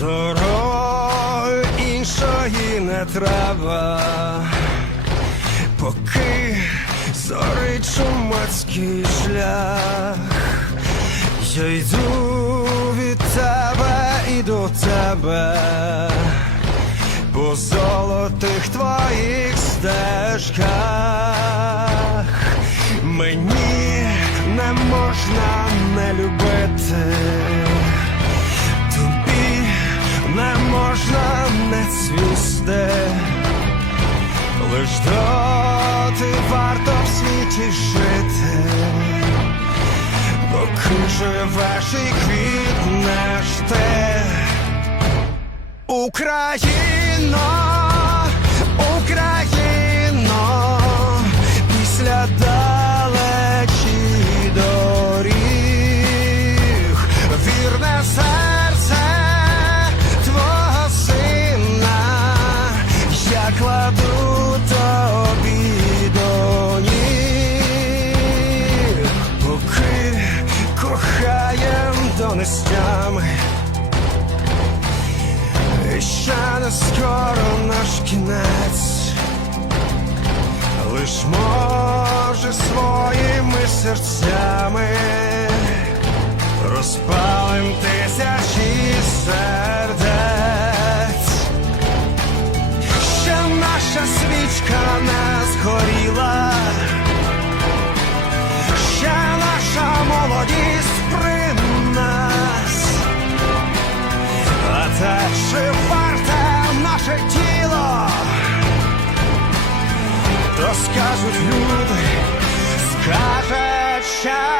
Дорогою іншої не треба, поки зорить чумацький шлях, я йду від тебе і до тебе, по золотих твоїх стежках. Мені не можна не любити. Доти варто в світі жити, поки живеш і квітнеш ти. Україно, І не скоро наш кінець, лиш може своїми серцями розпалим тисячі сердець, ще наша свічка не згоріла, ще наша молодість при нас. А те, чи то скажуть люди, скаже час